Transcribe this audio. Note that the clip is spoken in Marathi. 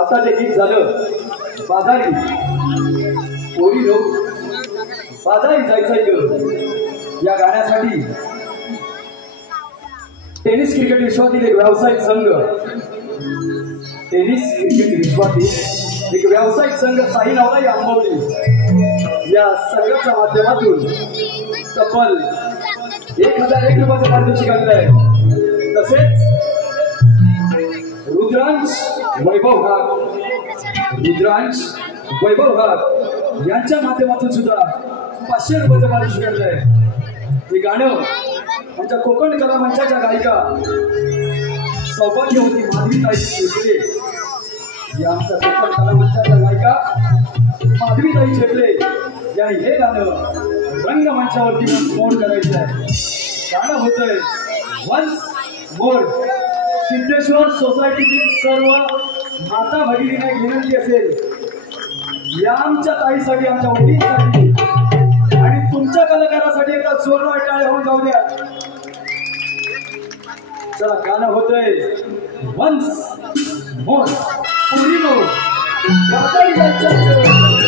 आता ते गीत झालं बाजारी पोरी लोक बाजारी जायचंय या गाण्यासाठी टेनिस क्रिकेट विश्वातील एक व्यावसायिक संघ टेनिस क्रिकेट विश्वातील एक व्यावसायिक संघ साई नावला आंबवली या संघाच्या माध्यमातून तब्बल 1001 रुपयाचं पारितोषिक आणलंय। तसेच रुद्रांश वैभव भाग यांच्या माध्यमातून सुद्धा 500 रुपयाचं पारितोषिक आणलंय। हे गाणं आमच्या कोकण कला मंचाच्या गायिका सौभाग्यवती माधवीताई शेपले या आमच्या कोकण कला मंचाच्या गायिका माधवीताई शेपले यांनी हे गाणं रंगमंचावरती मोड करायचं आहे। गाणं होतंय वन्स मोर। सिद्धेश्वर सोसायटीतील सर्व माता भगिनींना विनंती असेल या आमच्या ताईसाठी आमच्या वडिलांसाठी आणि तुमच्या कलाकारासाठी एकदा जोरदार टाळ्या होऊन जाऊ द्या। चला गाणं होतंय वन्स मोर। पुरी नो बाजारी जायचं